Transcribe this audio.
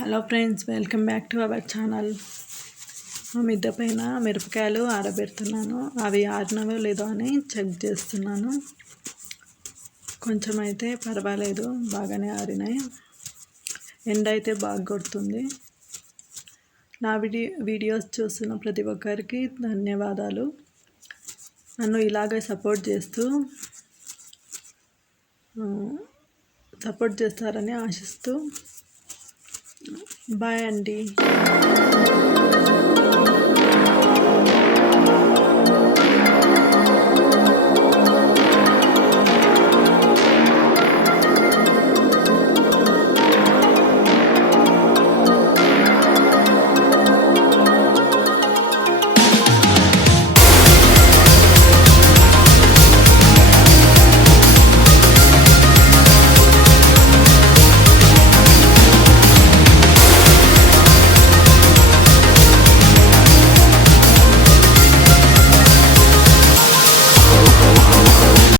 Hello friends, welcome back to our channel. మిద్దె పైన మిరపకాయలు ఆరబెడుతున్నాను. అవి ఆరినవో లేదో అని చెక్ చేస్తున్నాను. కొంచెం అయితే పర్వాలేదు, బాగానే ఆరినాయి. ఎండ అయితే బాగా కొడుతుంది. నా వీడియోస్ చూస్తున్న ప్రతి ఒక్కరికి ధన్యవాదాలు. నన్ను ఇలాగే సపోర్ట్ చేస్తారని ఆశిస్తూ బాయ్ అండి.